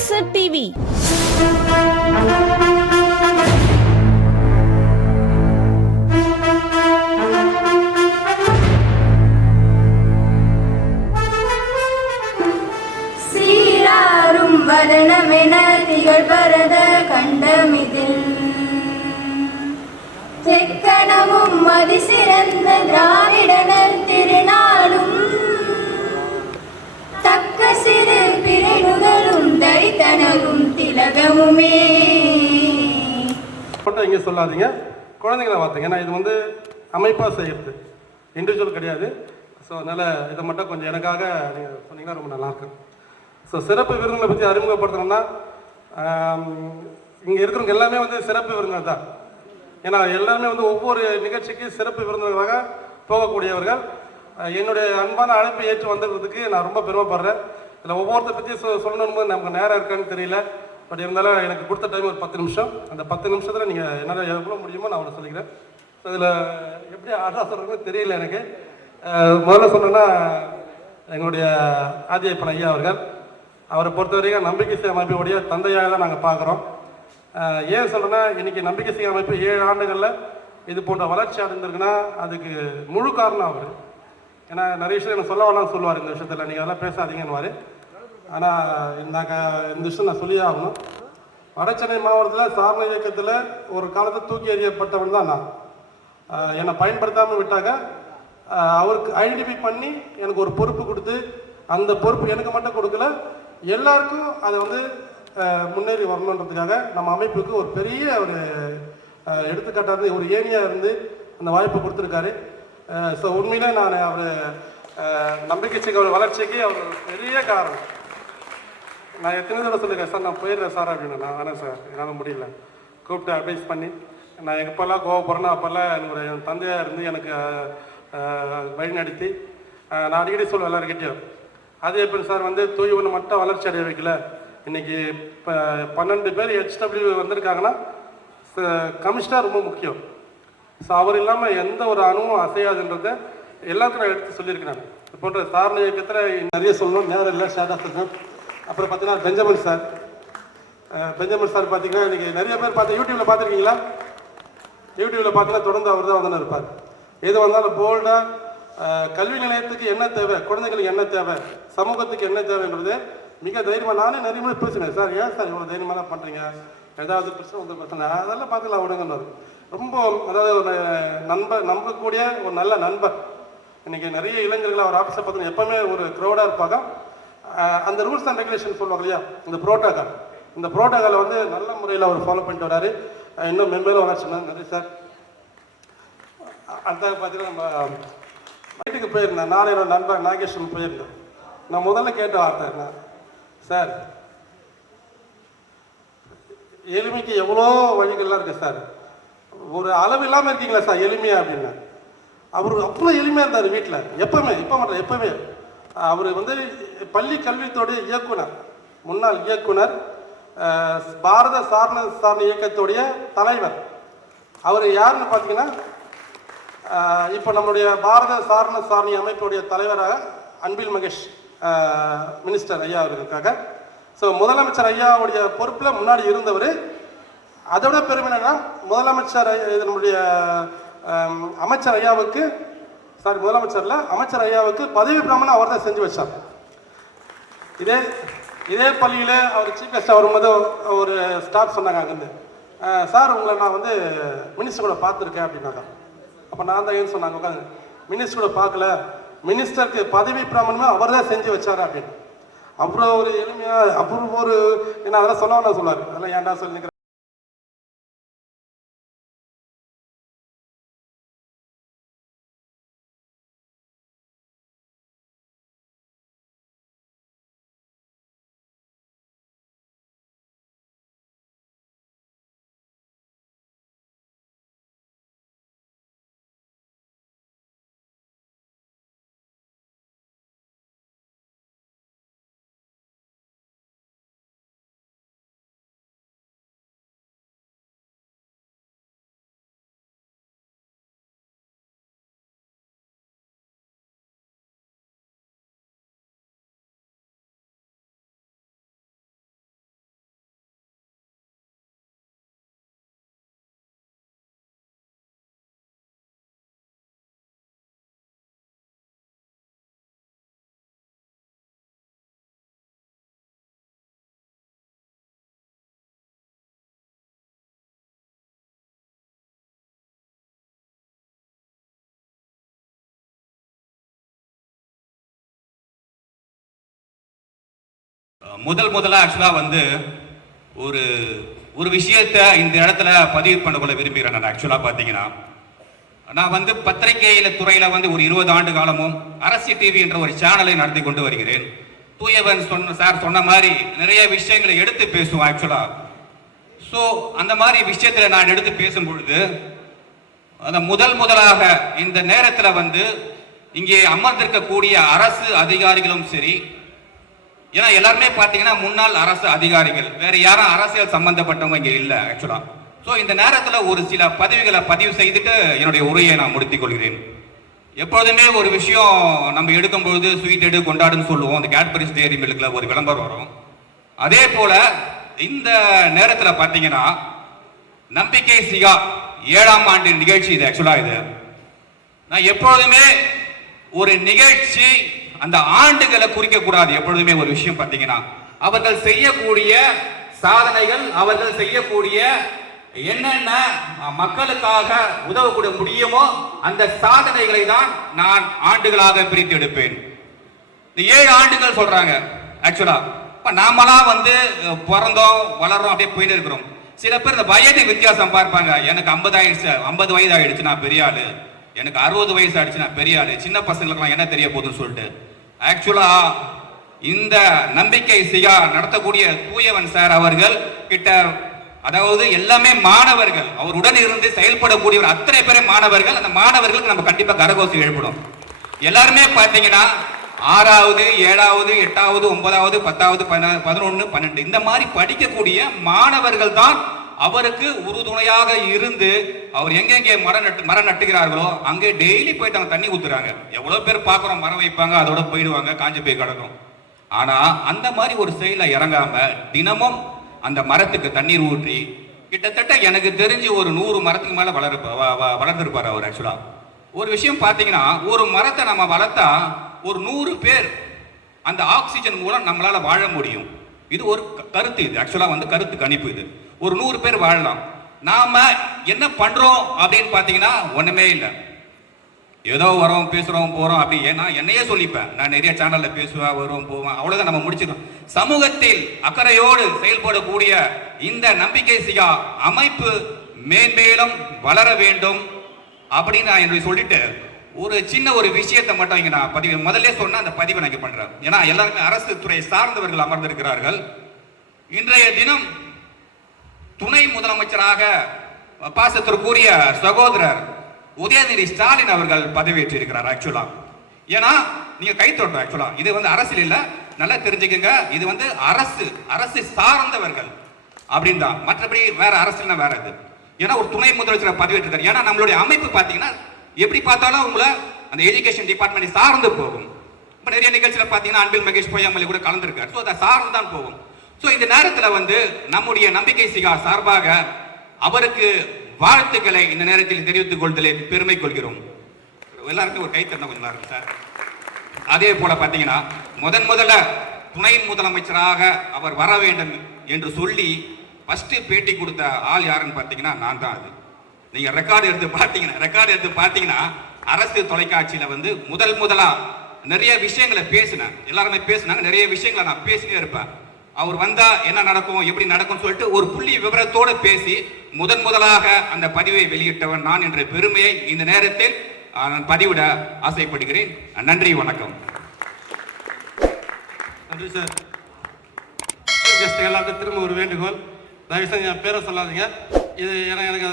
அரசு டிவி சீராரும் வதனமென திகழ்பரத கண்டமிதில். தெக்கணமும் மதிசிறந்த கிராம மட்டும் இங்கே சொல்லாதீங்க. குழந்தைங்கள வார்த்தைங்க ஏன்னா இது வந்து அமைப்பாக செய்கிறது இண்டிவிஜுவல் கிடையாது. ஸோ அதனால் இதை மட்டும் கொஞ்சம் எனக்காக நீங்கள் சொன்னீங்கன்னா ரொம்ப நல்லாயிருக்கும் ஸோ சிறப்பு விருந்தினை பற்றி அறிமுகப்படுத்தணும்னா இங்கே இருக்கிறவங்க எல்லாமே வந்து சிறப்பு விருந்தினர் தான். ஏன்னா எல்லாருமே வந்து ஒவ்வொரு நிகழ்ச்சிக்கு சிறப்பு விருந்தினராக போகக்கூடியவர்கள். என்னுடைய அன்பான அழைப்பை ஏற்று வந்திருக்கிறதுக்கு நான் ரொம்ப பெருமைப்படுறேன். இதில் ஒவ்வொருத்தரை பற்றி சொ சொல்லணும் நமக்கு நேரம் இருக்கான்னு தெரியல. பட் இருந்தாலும் எனக்கு கொடுத்த டைம் ஒரு பத்து நிமிஷம். அந்த பத்து நிமிஷத்தில் நீங்கள் என்னால் எவ்வளோ முடியுமோ நான் அவனை சொல்லிக்கிறேன். ஸோ எப்படி ஆர்டர் சொல்கிறதுன்னு தெரியல எனக்கு. முதல்ல சொன்னேன்னா எங்களுடைய ஆதியப்பன் ஐயா அவர்கள். அவரை பொறுத்த வரைக்கும் நம்பிக்கை செய்ய அமைப்புடைய தந்தையாக தான் நாங்கள் பார்க்குறோம். ஏன் சொல்கிறேன்னா இன்றைக்கி நம்பிக்கை செய்ய அமைப்பு ஏழு ஆண்டுகளில் இது போன்ற வளர்ச்சி அடைந்திருக்குன்னா அதுக்கு முழு காரணம் அவர். ஏன்னா நிறைய விஷயம் எனக்கு சொல்ல வேணாம்னு சொல்லுவார் இந்த விஷயத்தில். நீங்கள் அதெல்லாம் பேசாதீங்கன்னுவார். ஆனால் நாங்கள் இந்த விஷயம் நான் சொல்லியே ஆகணும். வட சென்னை மாவட்டத்தில் சாரண இயக்கத்தில் ஒரு காலத்தை தூக்கி எறியப்பட்டவன் தான் நான். என்னை பயன்படுத்தாமல் விட்டாங்க அவருக்கு ஐடென்டிஃபை பண்ணி எனக்கு ஒரு பொறுப்பு கொடுத்து அந்த பொறுப்பு எனக்கு மட்டும் கொடுக்கல. எல்லாருக்கும் அதை வந்து முன்னேறி வரணுன்றதுக்காக நம்ம அமைப்புக்கு ஒரு பெரிய ஒரு எடுத்துக்காட்டாக இருந்து ஒரு ஏனியாக இருந்து அந்த வாய்ப்பை கொடுத்துருக்காரு. ஸோ உண்மையிலே நான் அவர் நம்பிக்கைக்கு அவர் வளர்ச்சிக்கு அவர் பெரிய காரணம். நான் எத்தனை தடவை சொல்லியிருக்கேன் சார் நான் போயிடுறேன் சார் அப்படின்னு. நான் வேணாம் சார் என்னால் முடியல. கூப்பிட்டு அட்வைஸ் பண்ணி நான் எப்போல்லாம் கோவப்படுறேனோ. அப்போல்லாம் என்னுடைய என் தந்தையாக இருந்து எனக்கு வழி நடத்தி நான் அடிக்கடி சொல்லுவேன் எல்லாருக்கிட்டையும் அதே எப்படி சார் வந்து தூய் ஒன்று மட்டும் வளர்ச்சி அடைய வைக்கல. இன்னைக்கு இப்போ பன்னெண்டு பேர் ஹெச்டபிள்யூ வந்திருக்காங்கன்னா கமிஷனர் ரொம்ப முக்கியம். ஸோ அவர் இல்லாமல் எந்த ஒரு அணுவும் அசையாதுன்றதை எல்லாத்துக்கும் நான் எடுத்து சொல்லியிருக்கிறேன். போன்ற சாரண இயக்கத்தில் நிறைய சொல்லணும் நேரம் இல்லை ஷேர் அப்புறம் பார்த்தீங்கன்னா பெஞ்சமின் சார். பெஞ்சமின் சார் பார்த்தீங்கன்னா இன்றைக்கி நிறைய பேர் பார்த்து யூடியூப்பில் பார்த்துருக்கீங்களா? யூடியூப்பில் பார்த்தீங்கன்னா தொடர்ந்து அவர் தான் வந்து இருப்பார். எது வந்தாலும் போல்டாக கல்வி நிலையத்துக்கு என்ன தேவை குழந்தைகளுக்கு என்ன தேவை சமூகத்துக்கு என்ன தேவைன்றது மிக தைரியமாக நானே நிறைய முறை பேசினேன். சார் ஏன் சார் இவ்வளோ தைரியமாக பண்ணுறீங்க ஏதாவது பிரச்சனை வந்து பிரச்சனை அதெல்லாம் பார்த்துக்கலாம் விடுங்கன்னு ரொம்ப அதாவது ஒரு நண்பர் நம்பக்கூடிய ஒரு நல்ல நண்பர். இன்றைக்கி நிறைய இளைஞர்கள் அவர் ஆஃபீஸை பார்த்தீங்கன்னா எப்போவுமே ஒரு க்ரௌடாக இருப்பாங்க. அந்த ரூல்ஸ் அண்ட் ரெகுலேஷன் சொல்லுவாங்க இல்லையா? இந்த புரோட்டோகால் இந்த புரோட்டோகாலை வந்து நல்ல முறையில் அவர் ஃபாலோ பண்ணிட்டு வராரு. இன்னும் மெம்பரும் வளர்ச்சி நன்றி சார் அந்த பார்த்தீங்கன்னா நம்ம வீட்டுக்கு போயிருந்தேன். நானே என்னோட நண்பர் நாகேஸ்வரன் போயிருந்தேன் நான் முதல்ல கேட்ட வார்த்தை என்ன? சார் எளிமைக்கு எவ்வளோ வழிகள்லாம் இருக்குது சார் ஒரு அளவு இல்லாமல் இருக்கீங்களா சார் எளிமையா அப்படின்னா. அவர் அவ்வளோ எளிமையாக இருந்தார் வீட்டில். எப்பவுமே இப்போ மட்டும் எப்பவுமே. அவர் வந்து பள்ளி கல்வித்துறை இயக்குனர் முன்னாள் இயக்குனர் பாரத சாரண சாரண இயக்கத்துடைய தலைவர். அவர் யாருன்னு பார்த்தீங்கன்னா இப்போ நம்முடைய பாரத சாரண சாரணி அமைப்புடைய தலைவராக அன்பில் மகேஷ் மினிஸ்டர் ஐயா அவர்களுக்காக ஸோ முதலமைச்சர் ஐயாவுடைய பொறுப்பில் முன்னாடி இருந்தவர். அதோட பெருமை என்னன்னா முதலமைச்சர் ஐயா- நம்முடைய அமைச்சர் ஐயாவுக்கு சாரி முதலமைச்சரில் அமைச்சர் ஐயாவுக்கு பதவி பிரமாணம் அவர் தான் செஞ்சு வச்சார். இதே இதே பள்ளியில் அவர் சீஃப் கெஸ்ட் வரும்போது ஒரு ஸ்டாஃப் சொன்னாங்க அங்கேருந்து சார் உங்களை நான் வந்து மினிஸ்டர் கூட பார்த்துருக்கேன் அப்படின்னாங்க. அப்போ நான் தான் ஏன்னு சொன்னாங்க உட்காந்து மினிஸ்டர் கூட பார்க்கல. மினிஸ்டருக்கு பதவி பிரமாணமே அவர் தான் செஞ்சு வச்சார் அப்படின்னு. அப்புறம் ஒரு எளிமையாக அப்புறம் ஒரு என்ன அதெல்லாம் சொல்ல சொல்லாரு அதெல்லாம் ஏன்டா சொல்லி முதல் முதலா ஆக்சுவலாக வந்து ஒரு ஒரு விஷயத்தை இந்த இடத்துல பதிவு பண்ண கொள்ள விரும்புகிறேன் நான் ஆக்சுவலாக பார்த்தீங்கன்னா. நான் வந்து பத்திரிகையில துறையில் வந்து ஒரு இருபது ஆண்டு காலமும் அரசு டிவி என்ற ஒரு சேனலை நடத்தி கொண்டு வருகிறேன். தூயவன் சொன்ன சார் சொன்ன மாதிரி நிறைய விஷயங்களை எடுத்து பேசுவோம் ஆக்சுவலாக ஸோ அந்த மாதிரி விஷயத்தில் நான் எடுத்து பேசும் பொழுது அந்த முதல் முதலாக இந்த நேரத்தில் வந்து இங்கே அமர்ந்திருக்கக்கூடிய அரசு அதிகாரிகளும் சரி ஏன்னா எல்லாருமே பார்த்தீங்கன்னா முன்னாள் அரசு அதிகாரிகள். வேற யாரும் அரசியல் சம்பந்தப்பட்டவங்க இங்கே இல்லை ஆக்சுவலாக ஸோ இந்த நேரத்தில் ஒரு சில பதவிகளை பதிவு செய்துட்டு என்னுடைய உரையை நான் முடித்துக் கொள்கிறேன். எப்பொழுதுமே ஒரு விஷயம் நம்ம எடுக்கும்பொழுது ஸ்வீட் எடு கொண்டாடுன்னு சொல்லுவோம். அந்த கேட்பரிஸ் டேரி மில்க்ல ஒரு விளம்பரம் வரும். அதே போல இந்த நேரத்தில் பார்த்தீங்கன்னா நம்பிக்கை சிகா ஏழாம் ஆண்டு நிகழ்ச்சி இது ஆக்சுவலாக இது. நான் எப்பொழுதுமே ஒரு நிகழ்ச்சி அந்த ஆண்டுகளை குறிக்க கூடாது எப்பொழுதுமே ஒரு விஷயம் பார்த்தீங்கன்னா அவர்கள் செய்யக்கூடிய சாதனைகள் அவர்கள் செய்யக்கூடிய என்னென்ன மக்களுக்காக உதவக்கூடிய முடியுமோ அந்த சாதனைகளை தான் நான் ஆண்டுகளாக பிரித்து எடுப்பேன். இந்த ஏழு ஆண்டுகள் சொல்றாங்க ஆக்சுவலா இப்ப நாமெல்லாம் வந்து பிறந்தோம் வளர்றோம் அப்படியே போயிட்டு இருக்கிறோம். சில பேர் இந்த வயது வித்தியாசம் பார்ப்பாங்க. எனக்கு 50 ஆயிடுச்சு ஐம்பது வயது ஆயிடுச்சு நான் பெரிய ஆளு. எனக்கு அறுபது வயசு ஆயிடுச்சு நான் பெரிய ஆளு. சின்ன பசங்களுக்குலாம் என்ன தெரிய போகுதுன்னு சொல்லிட்டு. ஆக்சுவலா இந்த நம்பிக்கை சிகா நடத்தக்கூடிய தூயவன் சார் அவர்கள் கிட்ட அதாவது எல்லாமே மாணவர்கள் அவர் உடன் இருந்து செயல்படக்கூடியவர் அத்தனை பேரே மாணவர்கள் அந்த மாணவர்களுக்கு நம்ம கண்டிப்பா கரகோசம் எழுப்பணும் எல்லாருமே பார்த்தீங்கன்னா ஆறாவது ஏழாவது எட்டாவது ஒன்பதாவது பத்தாவது பதினொன்று பன்னெண்டு இந்த மாதிரி படிக்கக்கூடிய மாணவர்கள் தான் அவருக்கு உறுதுணையாக இருந்து அவர் எங்கெங்கே மரம் நட்டு மரம் நட்டுகிறார்களோ அங்கே டெய்லி போயிட்டு அவங்க தண்ணி ஊத்துறாங்க. எவ்வளவு பேர் பார்க்குறோம் மரம் வைப்பாங்க அதோட போயிடுவாங்க காஞ்சி போய் கிடக்கும். ஆனா அந்த மாதிரி ஒரு செயல இறங்காம தினமும் அந்த மரத்துக்கு தண்ணீர் ஊற்றி கிட்டத்தட்ட எனக்கு தெரிஞ்சு ஒரு நூறு மரத்துக்கு மேல வளர வ- அவர் ஆக்சுவலா ஒரு விஷயம் பார்த்தீங்கன்னா ஒரு மரத்தை நம்ம வளர்த்தா ஒரு நூறு பேர் அந்த ஆக்சிஜன் மூலம் நம்மளால வாழ முடியும். இது ஒரு கருத்து இது. ஆக்சுவலா வந்து கருத்து கணிப்பு இது. ஒரு நூறு பேர் வாழலாம். நாம என்ன பண்றோம் அப்படின்னு பார்த்தீங்கன்னா ஒண்ணுமே இல்லை. ஏதோ வரோம் பேசுறோம் போறோம் அப்படி ஏன்னா என்னையே சொல்லிப்பேன். நான் நிறைய சேனல்ல பேசுவேன் வருவோம் போவேன் அவ்வளவுதான் நம்ம முடிச்சிடும் சமூகத்தில் அக்கறையோடு செயல்படக்கூடிய இந்த நம்பிக்கை சிகா அமைப்பு மேன்மேலும் வளர வேண்டும் அப்படின்னு நான் என்னுடைய சொல்லிட்டு ஒரு சின்ன ஒரு விஷயத்தை மட்டும் இங்கே நான் பதிவு முதல்ல சொன்னால் அந்த பதிவை நான் இங்கே பண்ணுறேன் ஏன்னா எல்லாருமே அரசு துறை சார்ந்தவர்கள் அமர்ந்திருக்கிறார்கள். இன்றைய தினம் துணை முதலமைச்சராக பாசத்திற்குரிய சகோதரர் உதயநிதி ஸ்டாலின் அவர்கள் பதவியேற்றிருக்கிறார் ஆக்சுவலா ஏன்னா நீங்க கை தொடரும் ஆக்சுவலா இது வந்து அரசியல் இல்ல. நல்லா தெரிஞ்சுக்கங்க. இது வந்து அரசு அரசு சார்ந்தவர்கள் அப்படின்னு தான் மற்றபடி வேற அரசியல்னா வேற இது. ஏன்னா ஒரு துணை முதலமைச்சர் பதவியேற்றிருக்காரு. ஏன்னா நம்மளுடைய அமைப்பு பாத்தீங்கன்னா எப்படி பார்த்தாலும் உங்களை அந்த எஜுகேஷன் டிபார்ட்மெண்ட் சார்ந்து போகும். இப்போ நிறைய நிகழ்ச்சியில் பார்த்தீங்கன்னா அன்பில் மகேஷ் பொய்யாமலை கூட கலந்துருக்காரு. ஸோ அதை சார்ந்து தான் போகும். ஸோ இந்த நேரத்தில் வந்து நம்முடைய நம்பிக்கை சிகா சார்பாக அவருக்கு வாழ்த்துக்களை இந்த நேரத்தில் தெரிவித்துக் கொள்வதிலே பெருமை கொள்கிறோம். எல்லாருக்கும் ஒரு கை கொஞ்சம் நல்லா இருக்கும் சார். அதே போல பார்த்தீங்கன்னா முதன் முதல்ல துணை முதலமைச்சராக அவர் வர வேண்டும் என்று சொல்லி ஃபஸ்ட்டு பேட்டி கொடுத்த ஆள் யாருன்னு பார்த்தீங்கன்னா நான் தான் அது. நீங்கள் ரெக்கார்டு எடுத்து பார்த்தீங்கன்னா ரெக்கார்டு எடுத்து பார்த்தீங்கன்னா அரசு தொலைக்காட்சியில் வந்து முதல் முதலாக நிறைய விஷயங்களை பேசினேன். எல்லாருமே பேசினாங்க நிறைய விஷயங்களை நான் பேசினே இருப்பேன். அவர் வந்தா என்ன நடக்கும் எப்படி நடக்கும் சொல்லிட்டு ஒரு புள்ளி விவரத்தோடு பேசி முதன் முதலாக அந்த பதிவை வெளியிட்டவன் நான் என்ற பெருமையை இந்த நேரத்தில் நான் பதிவிட ஆசைப்படுகிறேன். நன்றி வணக்கம். நன்றி சார் கெஸ்ட் எல்லாத்துக்கும் திரும்ப ஒரு வேண்டுகோள். தயவு செஞ்சு என் பேரை சொல்லாதீங்க. இது எனக்கு எனக்கு